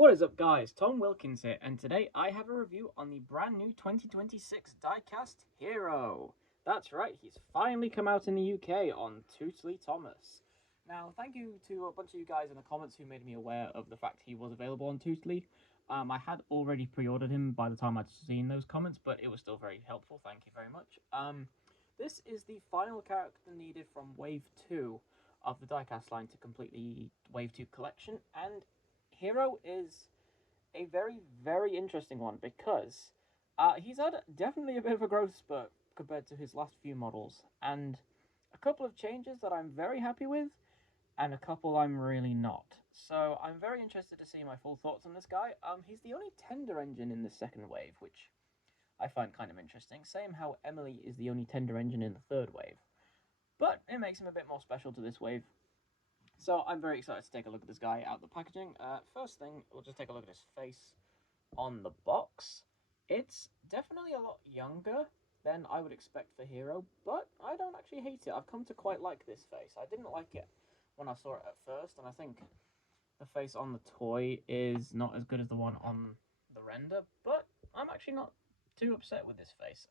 What is up, guys? Tom Wilkins here, and today I have a review on the brand new 2026 Diecast Hiro. That's right, he's finally come out in the UK on Tootly Thomas. Now, thank you to a bunch of you guys in the comments who made me aware of the fact he was available on Tootly. I had already pre-ordered him by the time I'd seen those comments, but it was still very helpful. Thank you very much. This is the final character needed from Wave 2 of the Diecast line to complete the Wave 2 collection, and Hiro is a very interesting one because he's had definitely a bit of a growth spurt compared to his last few models, and a couple of changes that I'm very happy with, and a couple I'm really not. So I'm very interested to see my full thoughts on this guy. He's the only tender engine in the second wave, which I find kind of interesting. Same how Emily is the only tender engine in the third wave, but it makes him a bit more special to this wave. So I'm very excited to take a look at this guy out of the packaging. First thing, we'll just take a look at his face on the box. It's definitely a lot younger than I would expect for Hiro, but I don't actually hate it. I've come to quite like this face. I didn't like it when I saw it at first, and I think the face on the toy is not as good as the one on the render, but I'm actually not too upset with this face.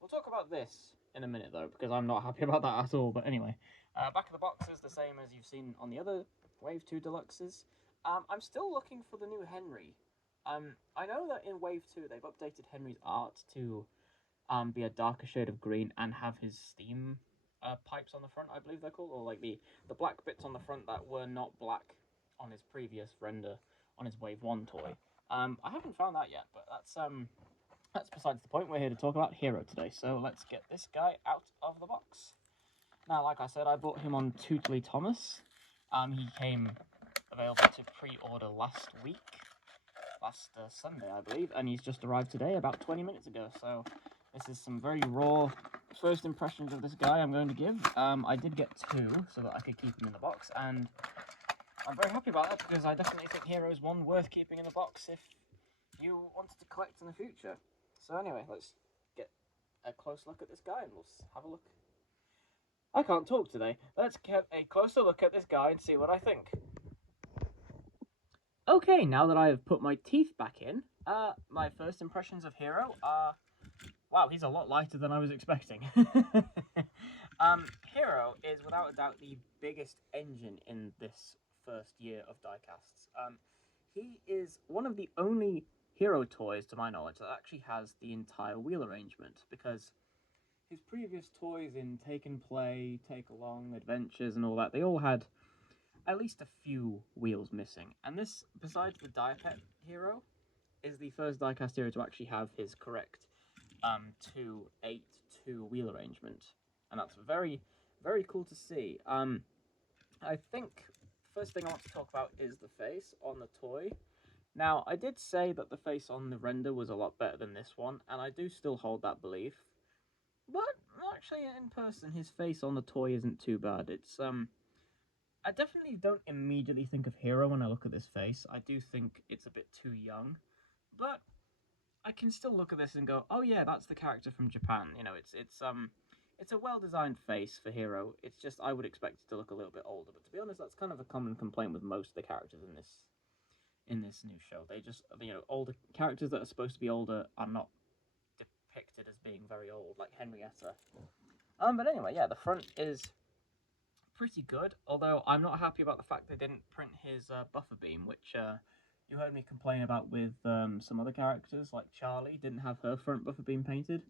We'll talk about this in a minute, though, because I'm not happy about that at all, but anyway. Back of the box is the same as you've seen on the other Wave 2 Deluxes. I'm still looking for the new Henry. I know that in Wave 2 they've updated Henry's art to be a darker shade of green and have his steam pipes on the front, I believe they're called, or like the black bits on the front that were not black on his previous render on his Wave 1 toy. I haven't found that yet, but that's besides the point. We're here to talk about Hiro today, so let's get this guy out of the box. Now, like I said, I bought him on Tootly Thomas. He came available to pre-order last Sunday, I believe, and he's just arrived today, about 20 minutes ago. So this is some very raw first impressions of this guy I'm going to give. I did get two so that I could keep him in the box, and I'm very happy about that because I definitely think Hiro is one worth keeping in the box if you wanted to collect in the future. So anyway, let's get a close look at this guy and we'll have a look. I can't talk today. Let's get a closer look at this guy and see what I think. Okay, now that I have put my teeth back in, my first impressions of Hiro are... Wow, he's a lot lighter than I was expecting. Hiro is without a doubt the biggest engine in this first year of diecasts. He is one of the only Hiro toys, to my knowledge, that actually has the entire wheel arrangement, because his previous toys in Take and Play, Take Along, Adventures and all that, they all had at least a few wheels missing. And this, besides the Diepet Hiro, is the first diecast Hiro to actually have his correct 2-8-2 wheel arrangement. And that's very, very cool to see. I think the first thing I want to talk about is the face on the toy. Now, I did say that the face on the render was a lot better than this one, and I do still hold that belief. But actually, in person, his face on the toy isn't too bad. It's I definitely don't immediately think of Hiro when I look at this face. I do think it's a bit too young, but I can still look at this and go, oh yeah, that's the character from Japan. You know, it's a well-designed face for Hiro. It's just I would expect it to look a little bit older. But to be honest, that's kind of a common complaint with most of the characters in this new show. They just, you know, older characters that are supposed to be older are not depicted as being very old, like Henrietta. But anyway, yeah, the front is pretty good, although I'm not happy about the fact they didn't print his buffer beam, which you heard me complain about with some other characters, like Charlie didn't have her front buffer beam painted,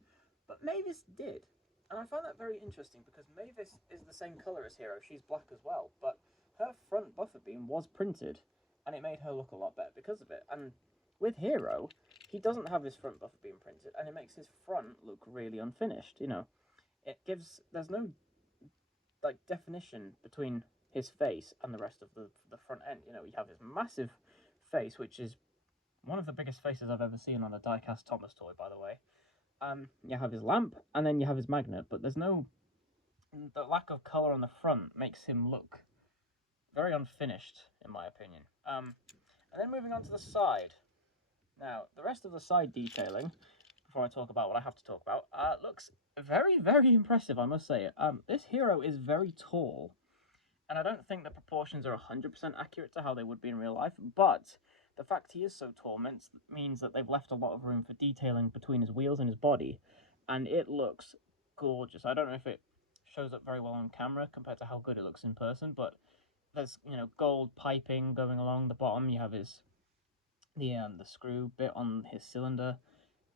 but Mavis did. And I find that very interesting because Mavis is the same colour as Hiro, she's black as well, but her front buffer beam was printed, and it made her look a lot better because of it. And with Hiro, he doesn't have his front buffer beam printed, and it makes his front look really unfinished, you know. There's no, like, definition between his face and the rest of the front end. You know, you have his massive face, which is one of the biggest faces I've ever seen on a Diecast Thomas toy, by the way. You have his lamp, and then you have his magnet, but there's no... The lack of colour on the front makes him look very unfinished, in my opinion. And then moving on to the side. Now, the rest of the side detailing, before I talk about what I have to talk about, looks very, very impressive, I must say. This Hiro is very tall, and I don't think the proportions are 100% accurate to how they would be in real life, but the fact he is so tall means that they've left a lot of room for detailing between his wheels and his body, and it looks gorgeous. I don't know if it shows up very well on camera compared to how good it looks in person, but there's, you know, gold piping going along the bottom. You have the screw bit on his cylinder,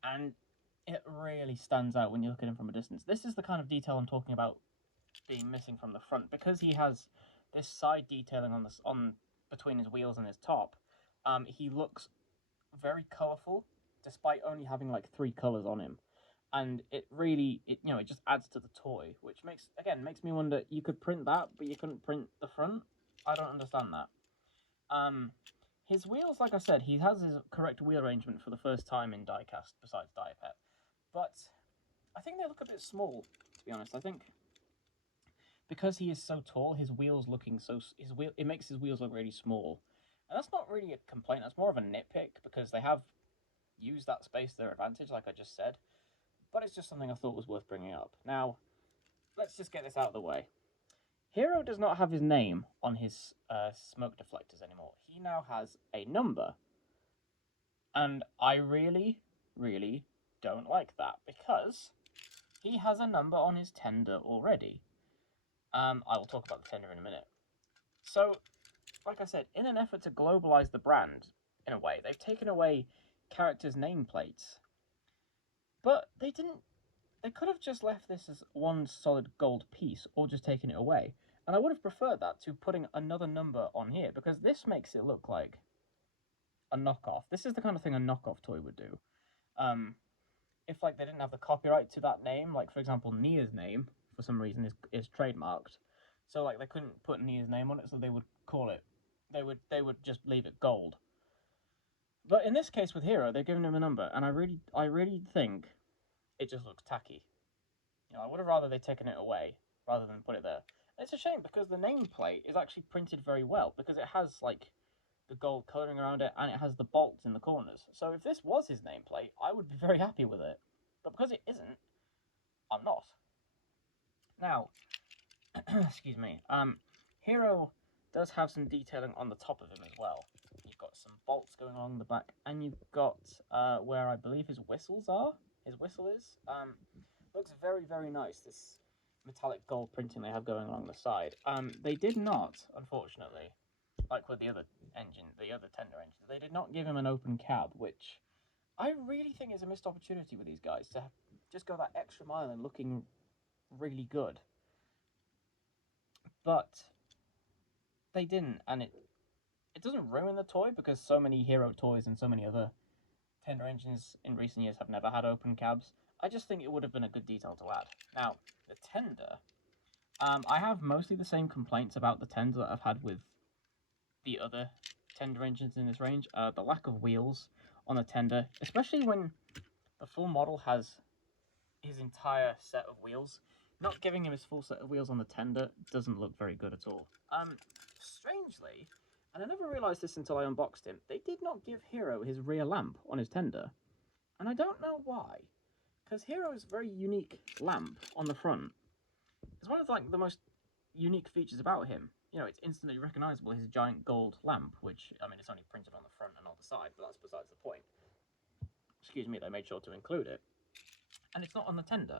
and it really stands out when you look at him from a distance. This is the kind of detail I'm talking about being missing from the front, because he has this side detailing on between his wheels and his top. He looks very colorful, despite only having like 3 colors on him, and it just adds to the toy, which makes me wonder, you could print that, but you couldn't print the front. I don't understand that. His wheels, like I said, he has his correct wheel arrangement for the first time in Diecast, besides Diepet, but I think they look a bit small, to be honest. I think because he is so tall, his wheels it makes his wheels look really small, and that's not really a complaint. That's more of a nitpick, because they have used that space to their advantage, like I just said. But it's just something I thought was worth bringing up. Now, let's just get this out of the way. Hiro does not have his name on his smoke deflectors anymore. He now has a number. And I really, really don't like that, because he has a number on his tender already. I will talk about the tender in a minute. So, like I said, in an effort to globalize the brand, in a way, they've taken away characters' nameplates. But they could have just left this as one solid gold piece, or just taken it away. And I would have preferred that to putting another number on here, because this makes it look like a knockoff. This is the kind of thing a knockoff toy would do. If like they didn't have the copyright to that name, like for example Nia's name for some reason is trademarked, so like they couldn't put Nia's name on it, so they would call it, they would just leave it gold. But in this case with Hiro, they're giving him a number, and I really think it just looks tacky. You know, I would have rather they taken it away rather than put it there. And it's a shame, because the nameplate is actually printed very well, because it has like the gold colouring around it, and it has the bolts in the corners. So if this was his nameplate, I would be very happy with it. But because it isn't, I'm not. Now, excuse me, Hiro does have some detailing on the top of him as well. You've got some bolts going along the back, and you've got where I believe his whistles are. His whistle is. Looks very, very nice, this metallic gold printing they have going along the side. They did not, unfortunately, like with the other tender engine, they did not give him an open cab, which I really think is a missed opportunity with these guys, to just go that extra mile in looking really good. But they didn't, and it doesn't ruin the toy, because so many Hiro toys and so many other tender engines in recent years have never had open cabs. I just think it would have been a good detail to add. Now, the tender, I have mostly the same complaints about the tender that I've had with the other tender engines in this range. The lack of wheels on the tender, especially when the full model has his entire set of wheels. Not giving him his full set of wheels on the tender doesn't look very good at all. Strangely, and I never realised this until I unboxed him, they did not give Hiro his rear lamp on his tender. And I don't know why, because Hiro's very unique lamp on the front is one of like the most unique features about him. You know, it's instantly recognisable, his giant gold lamp, which, I mean, it's only printed on the front and on the side, but that's besides the point. Excuse me, they made sure to include it. And it's not on the tender.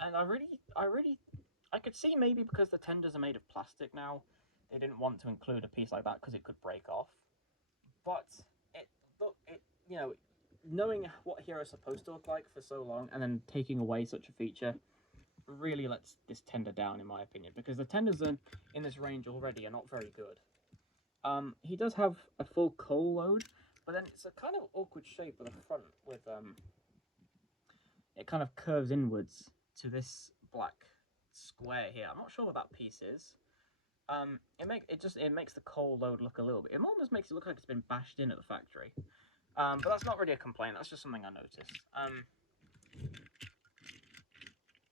And I could see maybe because the tenders are made of plastic now, they didn't want to include a piece like that because it could break off. But you know, knowing what Hiro's supposed to look like for so long, and then taking away such a feature, really lets this tender down, in my opinion, because the tenders in this range already are not very good. He does have a full coal load, but then it's a kind of awkward shape at the front, with it kind of curves inwards to this black square here. I'm not sure what that piece is. It makes the coal load look a little bit. It almost makes it look like it's been bashed in at the factory. But that's not really a complaint. That's just something I noticed.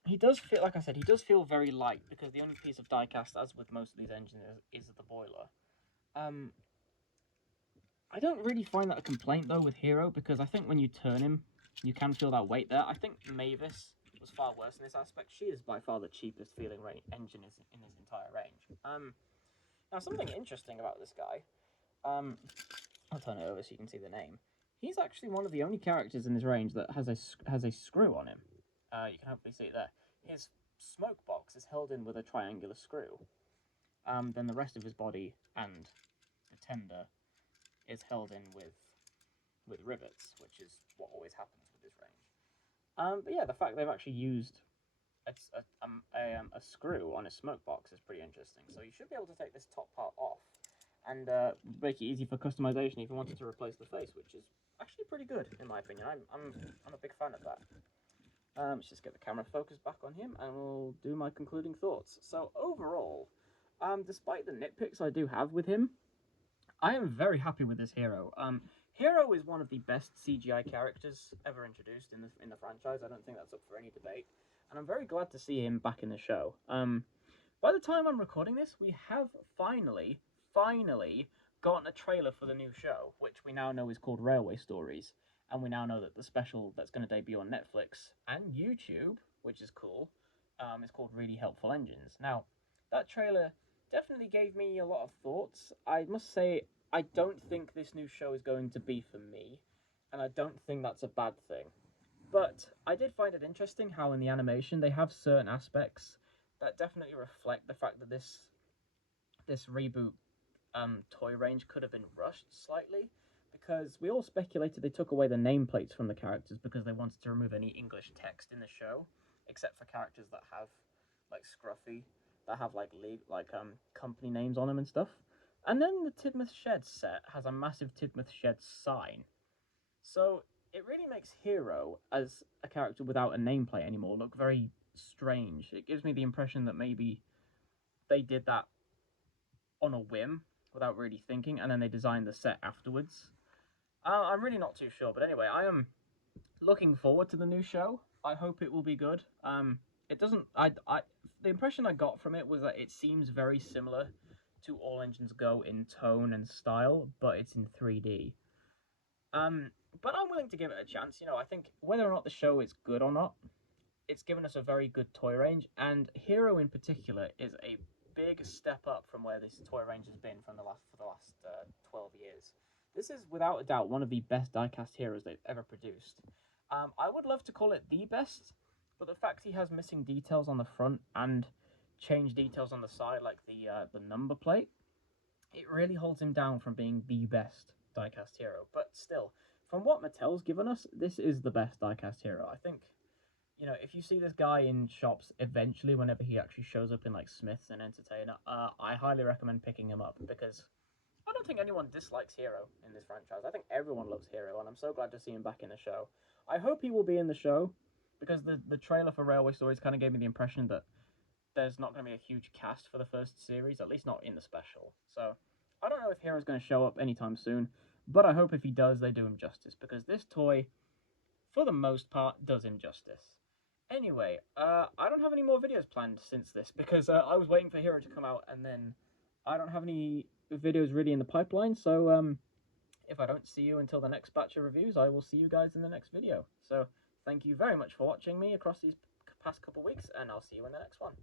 He does feel, like I said, he does feel very light, because the only piece of die-cast, as with most of these engines, is the boiler. I don't really find that a complaint, though, with Hiro, because I think when you turn him, you can feel that weight there. I think Mavis was far worse in this aspect. She is by far the cheapest feeling engine in his entire range. Now, something interesting about this guy, I'll turn it over so you can see the name. He's actually one of the only characters in this range that has a screw on him. You can hopefully see it there. His smoke box is held in with a triangular screw. Then the rest of his body and the tender is held in with rivets, which is what always happens with this range. But yeah, the fact they've actually used a screw on his smoke box is pretty interesting. So you should be able to take this top part off and make it easy for customization if you wanted to replace the face, which is actually pretty good in my opinion. I'm a big fan of that. Let's just get the camera focused back on him, and we'll do my concluding thoughts. So overall, despite the nitpicks I do have with him, I am very happy with this Hiro. Hiro is one of the best CGI characters ever introduced in the franchise. I don't think that's up for any debate, and I'm very glad to see him back in the show. By the time I'm recording this, we have finally gotten a trailer for the new show, which we now know is called Railway Stories, and we now know that the special that's going to debut on Netflix and YouTube, which is cool, is called Really Helpful Engines. Now, that trailer definitely gave me a lot of thoughts. I must say, I don't think this new show is going to be for me, and I don't think that's a bad thing. But I did find it interesting how in the animation they have certain aspects that definitely reflect the fact that this reboot toy range could have been rushed slightly, because we all speculated they took away the nameplates from the characters because they wanted to remove any English text in the show, except for characters that have like Scruffy, that have like company names on them and stuff. And then the Tidmouth Shed set has a massive Tidmouth Shed sign. So it really makes Hiro, as a character without a nameplate anymore, look very strange. It gives me the impression that maybe they did that on a whim without really thinking, and then they designed the set afterwards. I'm really not too sure, but anyway, I am looking forward to the new show. I hope it will be good. It doesn't. The impression I got from it was that it seems very similar to All Engines Go in tone and style, but it's in 3D. But I'm willing to give it a chance. I think whether or not the show is good or not, it's given us a very good toy range, and Hiro in particular is a big step up from where this toy range has been for the last 12 years. This is without a doubt one of the best diecast heroes they've ever produced. I would love to call it the best, but the fact he has missing details on the front and changed details on the side, like the number plate, it really holds him down from being the best diecast hero. But still, from what Mattel's given us, this is the best diecast hero. I think, if you see this guy in shops eventually, whenever he actually shows up in like Smith's and Entertainer, I highly recommend picking him up, because I don't think anyone dislikes Hiro in this franchise. I think everyone loves Hiro, and I'm so glad to see him back in the show. I hope he will be in the show, because the trailer for Railway Stories kind of gave me the impression that there's not going to be a huge cast for the first series, at least not in the special. So I don't know if Hiro's going to show up anytime soon, but I hope if he does, they do him justice, because this toy, for the most part, does him justice. Anyway, I don't have any more videos planned since this, because I was waiting for Hiro to come out, and then I don't have any videos really in the pipeline, so if I don't see you until the next batch of reviews, I will see you guys in the next video. So thank you very much for watching me across these past couple weeks, and I'll see you in the next one.